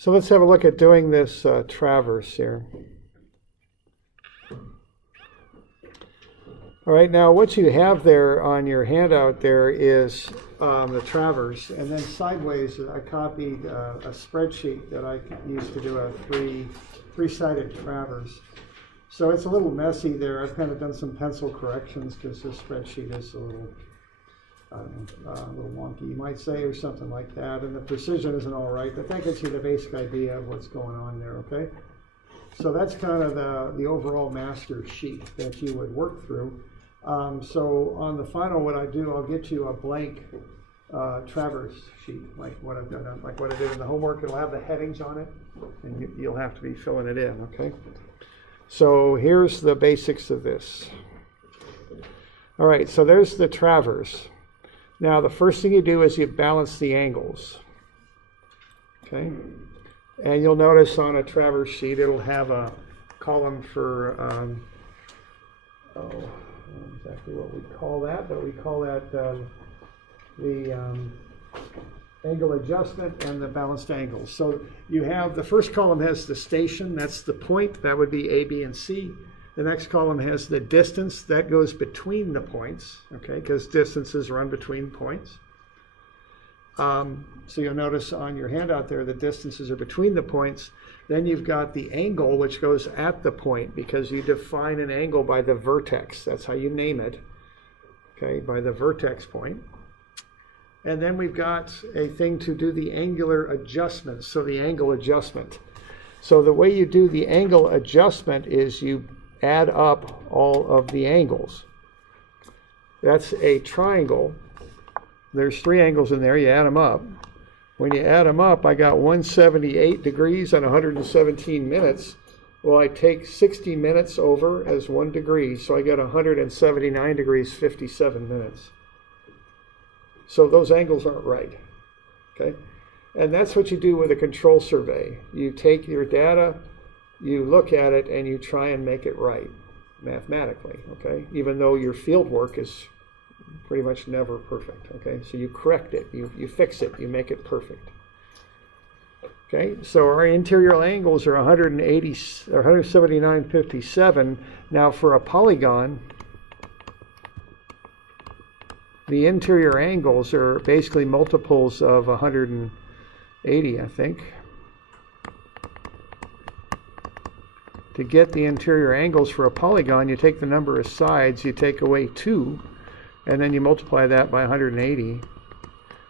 So let's have a look at doing this traverse here. All right, now what you have there on your handout there is the traverse, and then sideways I copied a spreadsheet that I used to do a three-sided traverse. So it's a little messy there. I've kind of done some pencil corrections because this spreadsheet is a little wonky, you might say, or something like that, and the precision isn't all right, but that gives you the basic idea of what's going on there, okay? So that's kind of the overall master sheet that you would work through. So on the final, what I do, I'll get you a blank traverse sheet, like what I've done, like what I did in the homework. It'll have the headings on it, and you'll have to be filling it in, okay? So here's the basics of this. All right, so there's the traverse. Now, the first thing you do is you balance the angles, okay? And you'll notice on a traverse sheet, it'll have a column for, I don't know exactly what we call that, but we call that the angle adjustment and the balanced angles. So you have, the first column has the station, that's the point, that would be A, B, and C. The next column has the distance that goes between the points, okay, because distances run between points. So you'll notice on your handout there the distances are between the points. Then you've got the angle, which goes at the point, because you define an angle by the vertex. That's how you name it, okay, by the vertex point. And then we've got a thing to do the angular adjustment, so the angle adjustment. So the way you do the angle adjustment is you add up all of the angles. That's a triangle. There's 3 angles in there, you add them up. When you add them up, I got 178 degrees and 117 minutes. Well, I take 60 minutes over as 1 degree, so I get 179 degrees, 57 minutes. So those angles aren't right, okay? And that's what you do with a control survey. You take your data, you look at it, and you try and make it right mathematically, okay? Even though your field work is pretty much never perfect, okay? So you correct it, you fix it, you make it perfect. Okay, so our interior angles are 180 or 179.57. Now for a polygon, the interior angles are basically multiples of 180, I think. To get the interior angles for a polygon, you take the number of sides, you take away 2, and then you multiply that by 180.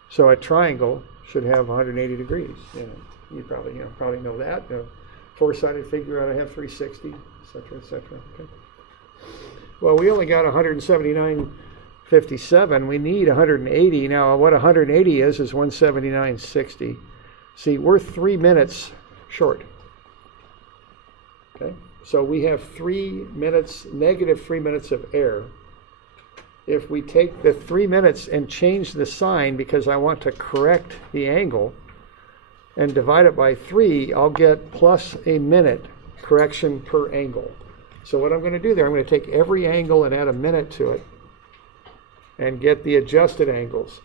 So a triangle should have 180 degrees. You probably know that. A 4-sided figure ought to have 360, etc., etc. Okay. Well, we only got 179.57. We need 180. Now, what 180 is 179.60. See, we're 3 minutes short. Okay, so we have 3 minutes, negative 3 minutes of error. If we take the 3 minutes and change the sign because I want to correct the angle and divide it by 3, I'll get plus a minute correction per angle. So what I'm going to do there, I'm going to take every angle and add a minute to it and get the adjusted angles.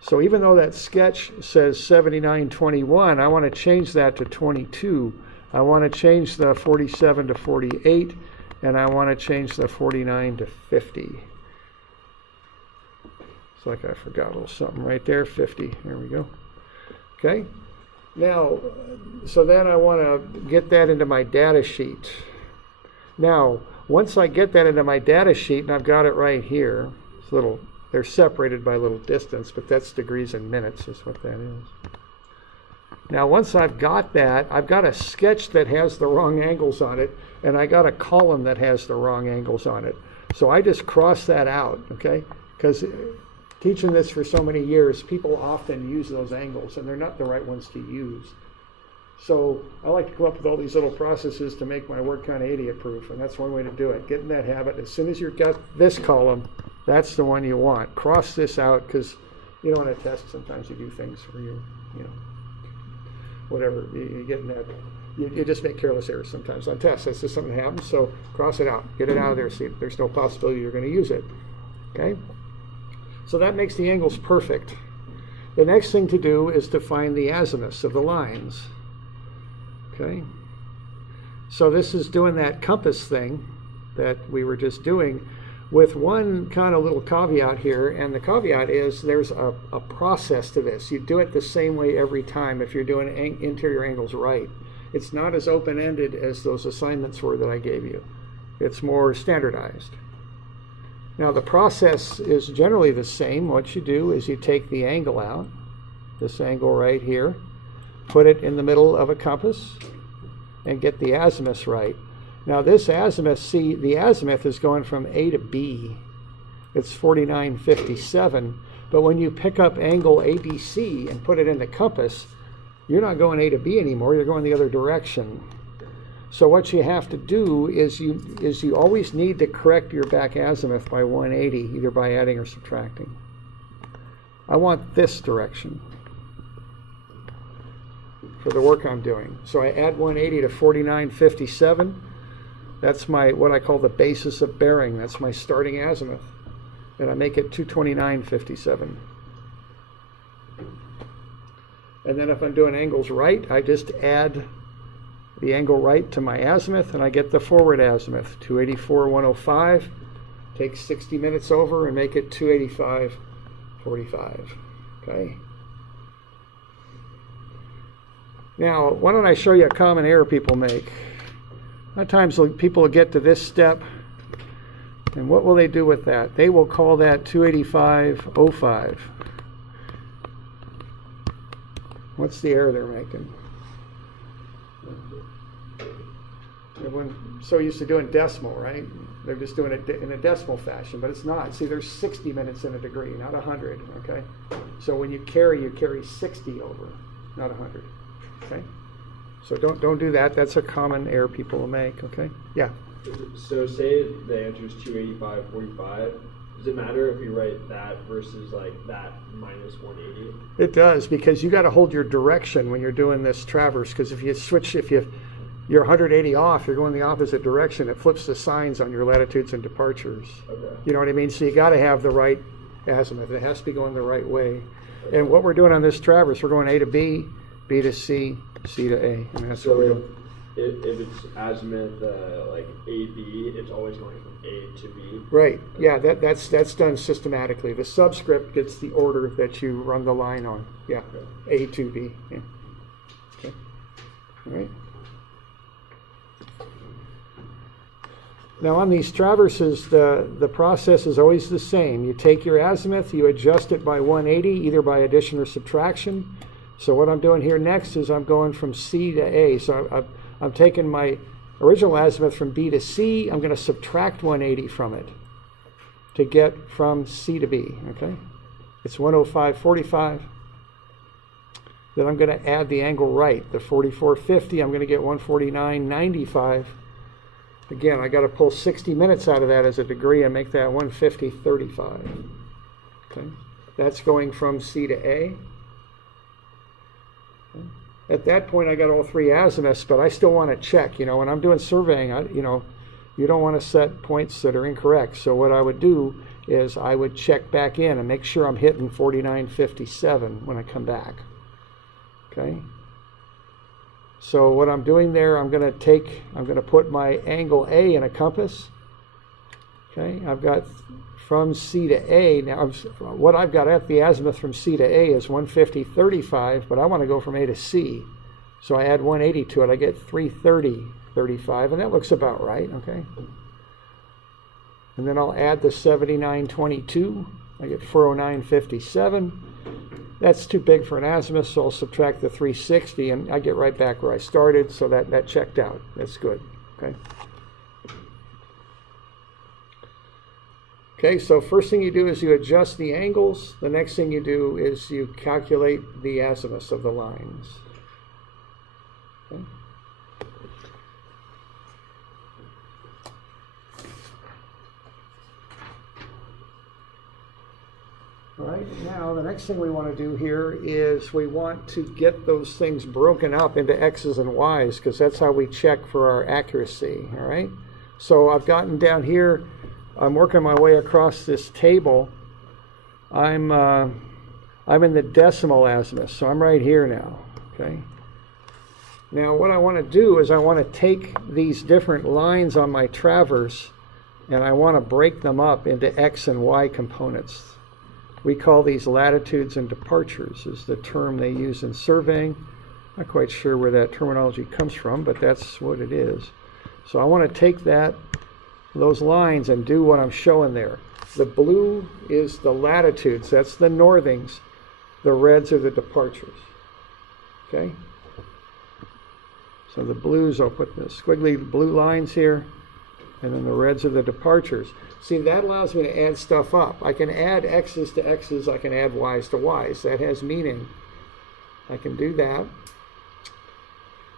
So even though that sketch says 79.21, I want to change that to 22. I want to change the 47 to 48, and I want to change the 49 to 50. It's like I forgot a little something right there, 50. There we go. Okay. Now, so then I want to get that into my data sheet. Now, once I get that into my data sheet, and I've got it right here, it's little, they're separated by a little distance, but that's degrees and minutes is what that is. Now, once I've got that, I've got a sketch that has the wrong angles on it, and I got a column that has the wrong angles on it. So I just cross that out, okay? Because teaching this for so many years, people often use those angles, and they're not the right ones to use. So I like to come up with all these little processes to make my work kind of idiot-proof, and that's one way to do it. Get in that habit. As soon as you've got this column, that's the one you want. Cross this out, because you know, on a test, sometimes you do things where you know, whatever, you get in that, you just make careless errors sometimes on tests. That's just something that happens, so cross it out. Get it out of there, see if there's no possibility you're going to use it, okay? So that makes the angles perfect. The next thing to do is to find the azimuths of the lines. Okay. So this is doing that compass thing that we were just doing, with one kind of little caveat here, and the caveat is there's a process to this. You do it the same way every time if you're doing interior angles right. It's not as open-ended as those assignments were that I gave you. It's more standardized. Now the process is generally the same. What you do is you take the angle out, this angle right here, put it in the middle of a compass, and get the azimuth right. Now this azimuth, see, the azimuth is going from A to B. It's 49.57, but when you pick up angle ABC and put it in the compass, you're not going A to B anymore, you're going the other direction. So what you have to do is you always need to correct your back azimuth by 180, either by adding or subtracting. I want this direction for the work I'm doing. So I add 180 to 49.57. That's my, what I call the basis of bearing. That's my starting azimuth. And I make it 229.57. And then if I'm doing angles right, I just add the angle right to my azimuth, and I get the forward azimuth, 284.105. Take 60 minutes over and make it 285.45. Okay. Now, why don't I show you a common error people make? A lot of times people will get to this step, and what will they do with that? They will call that 285.05. What's the error they're making? Everyone's so used to doing decimal, right? They're just doing it in a decimal fashion, but it's not. See, there's 60 minutes in a degree, not 100, okay? So when you carry 60 over, not 100, okay? So don't do that. That's a common error people will make, okay? Yeah? So say the answer is 285.45. Does it matter if you write that versus like that minus 180? It does, because you got to hold your direction when you're doing this traverse, because if you're 180 off, you're going the opposite direction. It flips the signs on your latitudes and departures. Okay. You know what I mean? So you got to have the right azimuth. It has to be going the right way. Okay. And what we're doing on this traverse, we're going A to B, B to C, C to A. I mean, that's what we're doing. If it's azimuth like AB, it's always going from A to B. Right. Yeah, that's done systematically. The subscript gets the order that you run the line on. Yeah. Okay. A to B. Yeah. Okay. All right. Now on these traverses, the process is always the same. You take your azimuth, you adjust it by 180, either by addition or subtraction. So what I'm doing here next is I'm going from C to A. So I'm taking my original azimuth from B to C. I'm going to subtract 180 from it to get from C to B, okay? It's 105.45. Then I'm going to add the angle right, the 44.50. I'm going to get 149.95. Again, I got to pull 60 minutes out of that as a degree and make that 150.35. Okay, that's going from C to A. Okay. At that point, I got all three azimuths, but I still want to check. You know, when I'm doing surveying, you don't want to set points that are incorrect. So what I would do is I would check back in and make sure I'm hitting 49.57 when I come back. Okay. So what I'm doing there, I'm going to put my angle A in a compass. Okay, I've got from C to A. Now, what I've got at the azimuth from C to A is 150.35, but I want to go from A to C. So I add 180 to it. I get 330.35, and that looks about right, okay? And then I'll add the 79.22. I get 409.57. That's too big for an azimuth, so I'll subtract the 360, and I get right back where I started, so that checked out. That's good, okay? Okay, so first thing you do is you adjust the angles. The next thing you do is you calculate the azimuths of the lines. Okay. All right, now the next thing we want to do here is we want to get those things broken up into X's and Y's, because that's how we check for our accuracy, all right? So I've gotten down here, I'm working my way across this table. I'm in the decimal azimuth, so I'm right here now, okay? Now what I want to do is I want to take these different lines on my traverse and I want to break them up into X and Y components. We call these latitudes and departures, is the term they use in surveying. Not quite sure where that terminology comes from, but that's what it is. So I want to take those lines and do what I'm showing there. The blue is the latitudes, that's the northings. The reds are the departures. Okay? So the blues, I'll put the squiggly blue lines here, and then the reds are the departures. See, that allows me to add stuff up. I can add X's to X's, I can add Y's to Y's. That has meaning. I can do that.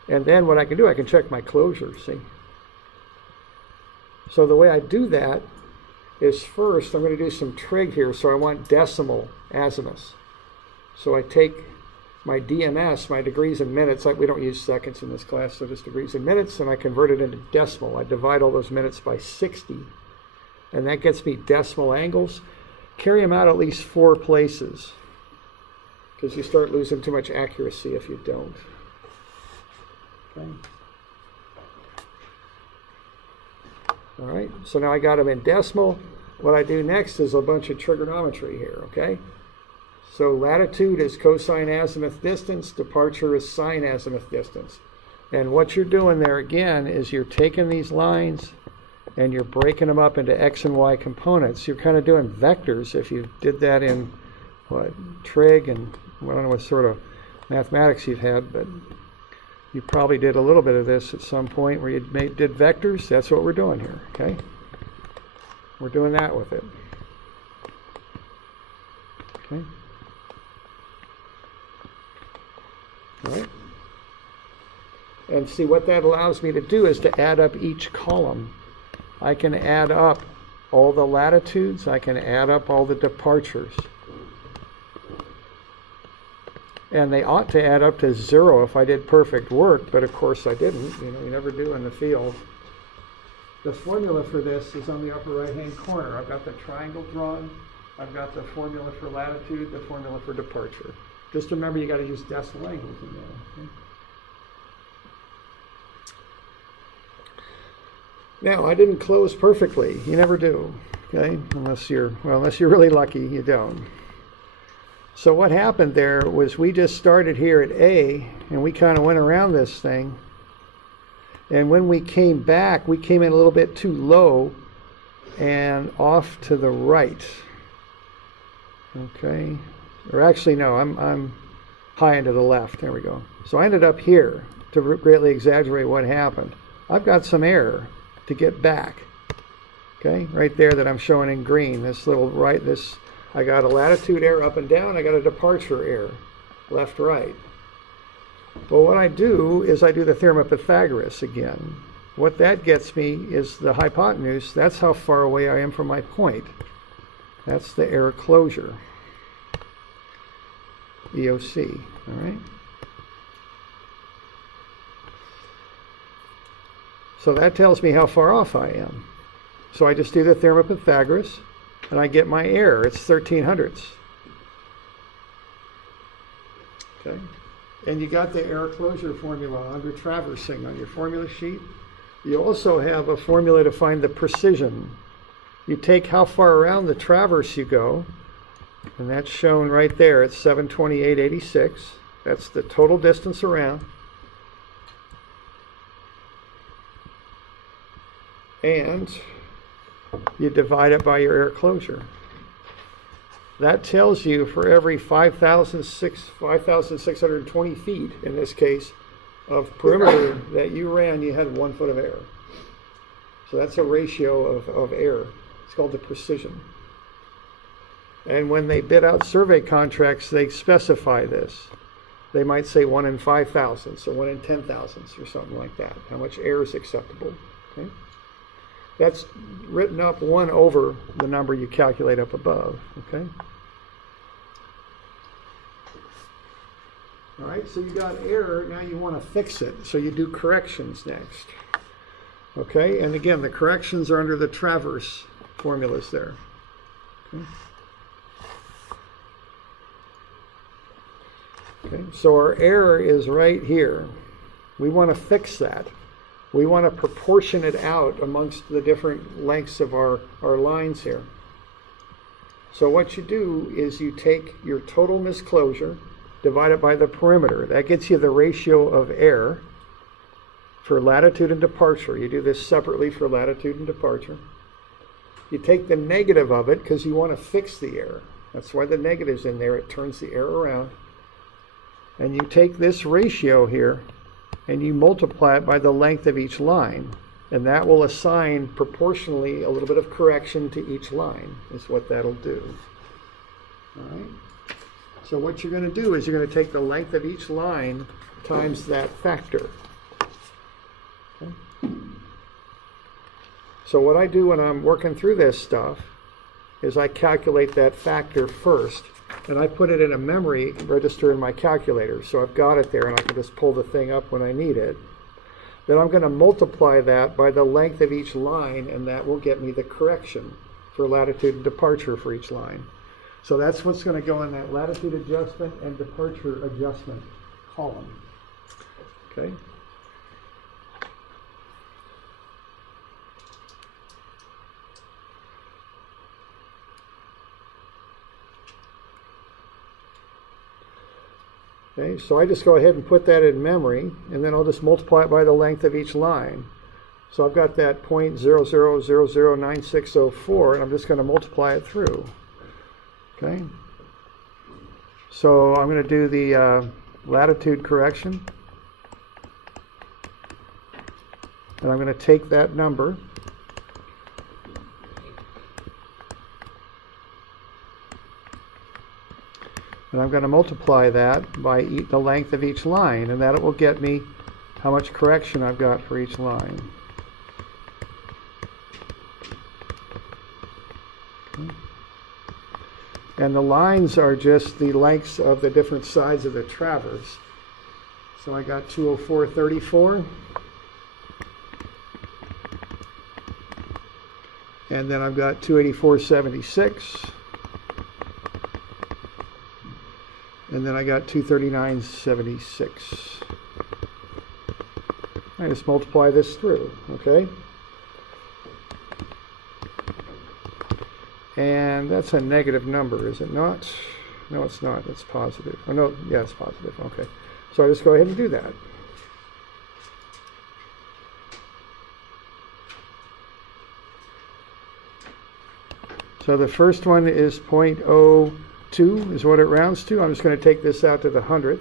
And then what I can do, I can check my closure, see? So the way I do that is first, I'm going to do some trig here, so I want decimal azimuths. So I take my DMS, my degrees in minutes, like we don't use seconds in this class, so just degrees in minutes, and I convert it into decimal. I divide all those minutes by 60, and that gets me decimal angles. Carry them out at least 4 places, because you start losing too much accuracy if you don't. Okay. All right, so now I got them in decimal. What I do next is a bunch of trigonometry here, okay? So latitude is cosine azimuth distance, departure is sine azimuth distance. And what you're doing there again is you're taking these lines and you're breaking them up into X and Y components. You're kind of doing vectors if you did that in trig, and I don't know what sort of mathematics you've had, but you probably did a little bit of this at some point where you did vectors. That's what we're doing here, okay? We're doing that with it. Okay. All right. And see, what that allows me to do is to add up each column. I can add up all the latitudes. I can add up all the departures. And they ought to add up to 0 if I did perfect work, but of course I didn't. You know, you never do in the field. The formula for this is on the upper right-hand corner. I've got the triangle drawn. I've got the formula for latitude, the formula for departure. Just remember, you got to use decimal angles in there. Okay? Now, I didn't close perfectly. You never do, okay? Unless you're really lucky, you don't. So what happened there was we just started here at A, and we kind of went around this thing. And when we came back, we came in a little bit too low and off to the right. Okay, or actually no, I'm high and to the left. There we go. So I ended up here to greatly exaggerate what happened. I've got some error to get back. Okay, right there that I'm showing in green. This little right, I got a latitude error up and down. I got a departure error, left, right. Well, what I do is I do the theorem of Pythagoras again. What that gets me is the hypotenuse. That's how far away I am from my point. That's the error closure. EOC, all right? So that tells me how far off I am. So I just do the theorem of Pythagoras, and I get my error. It's 1300ths. Okay? And you got the error closure formula under traversing on your formula sheet. You also have a formula to find the precision. You take how far around the traverse you go, and that's shown right there at 728.86. That's the total distance around. And you divide it by your error closure. That tells you for every 5,620 feet, in this case, of perimeter that you ran, you had 1 foot of error. So that's a ratio of error. It's called the precision. And when they bid out survey contracts, they specify this. They might say 1 in 5,000, so 1 in 10,000 or something like that. How much error is acceptable? Okay? That's written up 1 over the number you calculate up above. Okay? All right, so you got error. Now you want to fix it. So you do corrections next. Okay, and again, the corrections are under the traverse formulas there. Okay. Okay, so our error is right here. We want to fix that. We want to proportion it out amongst the different lengths of our lines here. So what you do is you take your total misclosure, divide it by the perimeter. That gets you the ratio of error for latitude and departure. You do this separately for latitude and departure. You take the negative of it because you want to fix the error. That's why the negative's in there. It turns the error around. And you take this ratio here and you multiply it by the length of each line. And that will assign proportionally a little bit of correction to each line, is what that'll do. All right. So what you're going to do is you're going to take the length of each line times that factor. Okay. So what I do when I'm working through this stuff is I calculate that factor first, and I put it in a memory register in my calculator. So I've got it there, and I can just pull the thing up when I need it. Then I'm going to multiply that by the length of each line, and that will get me the correction for latitude and departure for each line. So that's what's going to go in that latitude adjustment and departure adjustment column. Okay. Okay, so I just go ahead and put that in memory, and then I'll just multiply it by the length of each line. So I've got that 0.00009604, and I'm just going to multiply it through. Okay. So I'm going to do the latitude correction. And I'm going to take that number. And I'm going to multiply that by the length of each line, and that will get me how much correction I've got for each line. Okay. And the lines are just the lengths of the different sides of the traverse. So I got 204.34. And then I've got 284.76. And then I got 239.76. I just multiply this through, okay? And that's a negative number, is it not? No, it's not. It's positive. Oh, no, yeah, it's positive. Okay. So I just go ahead and do that. So the first one is 0.02 is what it rounds to. I'm just going to take this out to the 100th.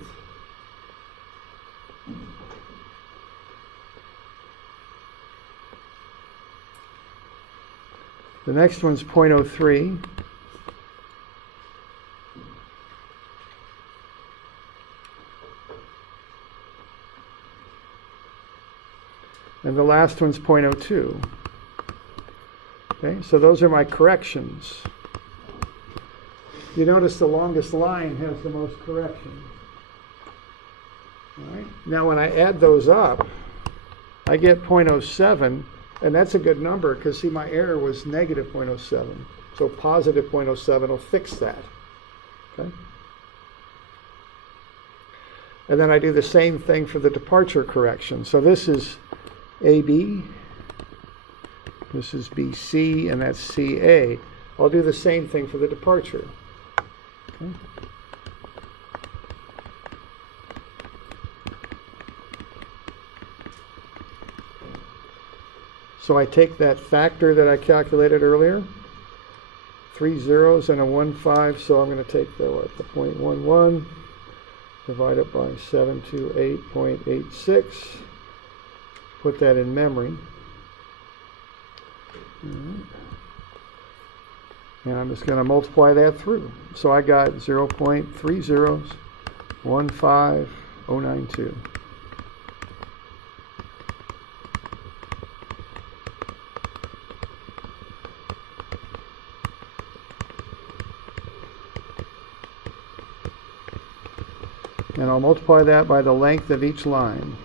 The next one's 0.03. And the last one's 0.02. Okay, so those are my corrections. You notice the longest line has the most correction. All right. Now when I add those up, I get 0.07, and that's a good number because, see, my error was negative 0.07. So positive 0.07 will fix that. Okay. And then I do the same thing for the departure correction. So this is AB, this is BC, and that's CA. I'll do the same thing for the departure. Okay. So I take that factor that I calculated earlier, 3 zeros and a 1.5, so I'm going to take the 0.11, divide it by 728.86, put that in memory. And I'm just going to multiply that through. So I got 0.3015092. And I'll multiply that by the length of each line.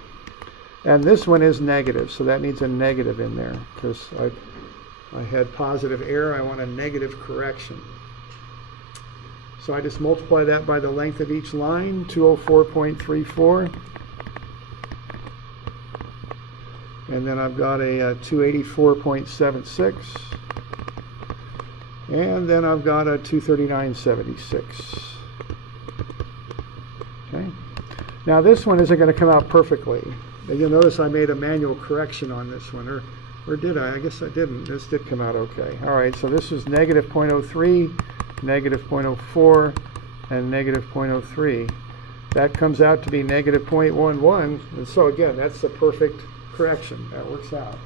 And this one is negative, so that needs a negative in there because I had positive error. I want a negative correction. So I just multiply that by the length of each line, 204.34. And then I've got a 284.76. And then I've got a 239.76. Okay. Now this one isn't going to come out perfectly. And you'll notice I made a manual correction on this one, or did I? I guess I didn't. This did come out okay. All right, so this is negative 0.03, negative 0.04, and negative 0.03. That comes out to be negative 0.11, and so again, that's the perfect correction. That works out.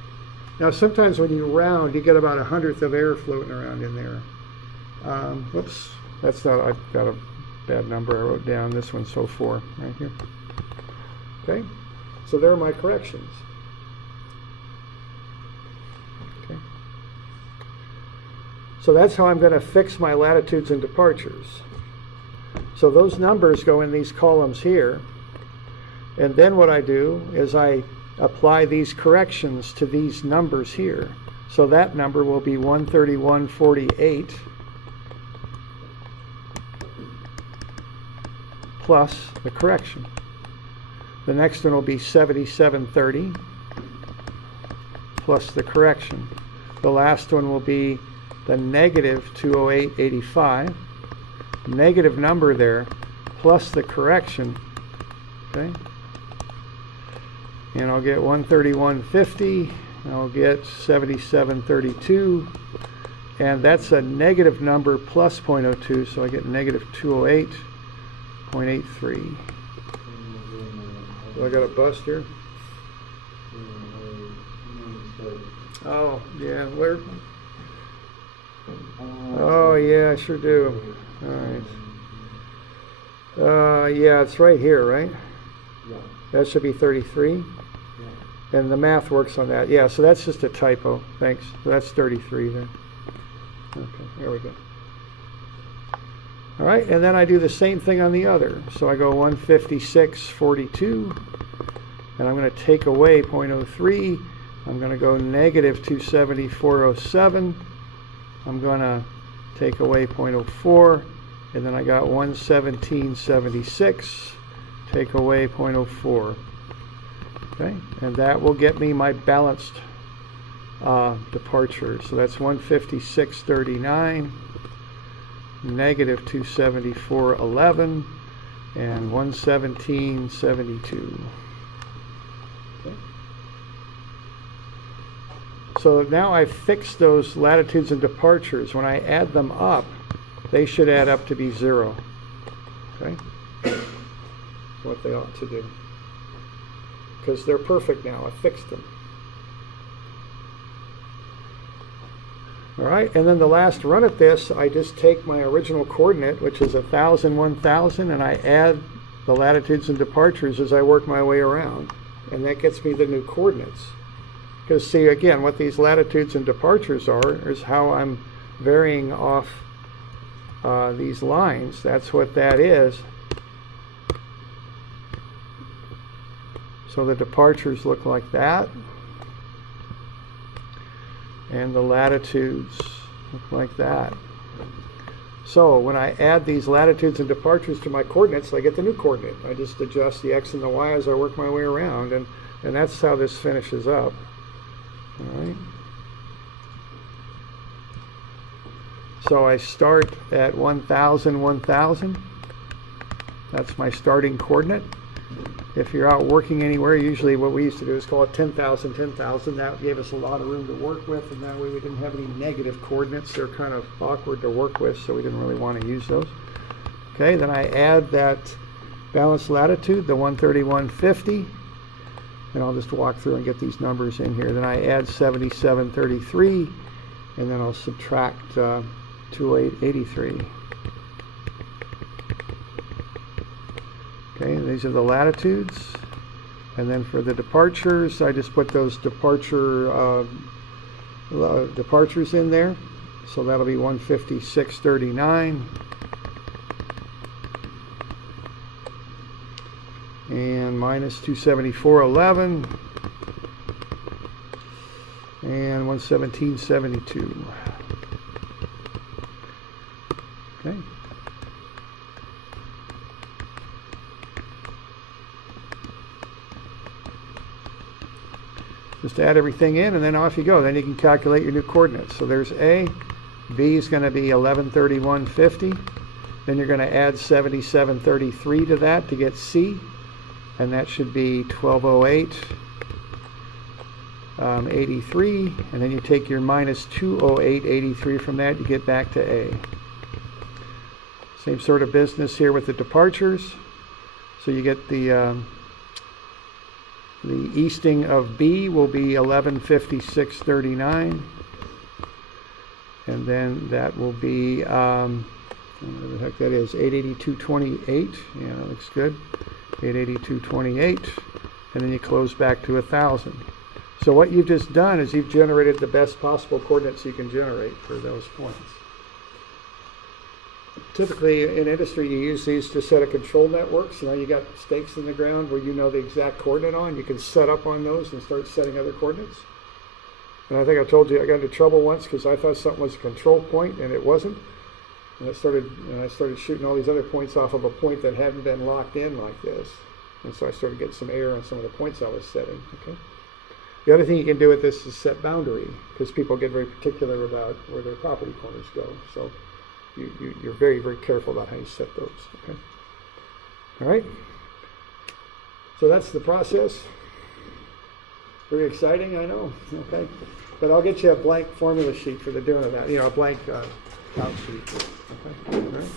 Now sometimes when you round, you get about 1/100th of air floating around in there. Whoops, that's not, I've got a bad number I wrote down. This one's 04 right here. Okay, so there are my corrections. Okay. So that's how I'm going to fix my latitudes and departures. So those numbers go in these columns here, and then what I do is I apply these corrections to these numbers here. So that number will be 131.48 plus the correction. The next one will be 77.30 plus the correction. The last one will be the negative 208.85, negative number there, plus the correction, okay? And I'll get 131.50, I'll get 77.32, and that's a negative number plus 0.02, so I get negative 208.83. So I got a bust here? Oh, yeah, where? Oh, yeah, I sure do. All right. Yeah, it's right here, right? That should be 33. And the math works on that. Yeah, so that's just a typo. Thanks. So that's 33 then. Okay, there we go. All right, and then I do the same thing on the other. So I go 156.42, and I'm going to take away 0.03. I'm going to go negative 274.07. I'm going to take away 0.04, and then I got 117.76. Take away 0.04. Okay, and that will get me my balanced departure. So that's 156.39, negative 274.11, and 117.72. Okay. So now I've fixed those latitudes and departures. When I add them up, they should add up to be 0. Okay, that's what they ought to do, because they're perfect now. I fixed them. All right, and then the last run at this, I just take my original coordinate, which is 1,000, 1,000, and I add the latitudes and departures as I work my way around, and that gets me the new coordinates. Because see, again, what these latitudes and departures are is how I'm varying off these lines. That's what that is. So the departures look like that, and the latitudes look like that. So when I add these latitudes and departures to my coordinates, I get the new coordinate. I just adjust the x and the y as I work my way around, and that's how this finishes up. All right. So I start at 1,000, 1,000. That's my starting coordinate. If you're out working anywhere, usually what we used to do is call it 10,000, 10,000. That gave us a lot of room to work with, and that way we didn't have any negative coordinates. They're kind of awkward to work with, so we didn't really want to use those. Okay, then I add that balanced latitude, the 131.50, and I'll just walk through and get these numbers in here. Then I add 77.33, and then I'll subtract 28.83. Okay, these are the latitudes, and then for the departures, I just put those departures in there. So that'll be 156.39, and minus 274.11, and 117.72. Okay. Just add everything in and then off you go. Then you can calculate your new coordinates. So there's A. B is going to be 1131.50. Then you're going to add 7733 to that to get C. And that should be 1208. 83, and then you take your minus 208.83 from that, you get back to A. Same sort of business here with the departures. So you get the easting of B will be 1156.39, and then that will be whatever the heck that is, 882.28. Yeah, that looks good. 882.28, and then you close back to 1,000. So what you've just done is you've generated the best possible coordinates you can generate for those points. Typically in industry you use these to set a control network. So now you got stakes in the ground where you know the exact coordinate on. You can set up on those and start setting other coordinates. And I think I told you I got into trouble once because I thought something was a control point and it wasn't. And I started shooting all these other points off of a point that hadn't been locked in like this. And so I started getting some error on some of the points I was setting. Okay. The other thing you can do with this is set boundary, because people get very particular about where their property corners go. So you're very, very careful about how you set those. Okay. All right. So that's the process. Very exciting, I know. Okay. But I'll get you a blank formula sheet for the doing of that. You know, a blank out sheet. Okay. All right.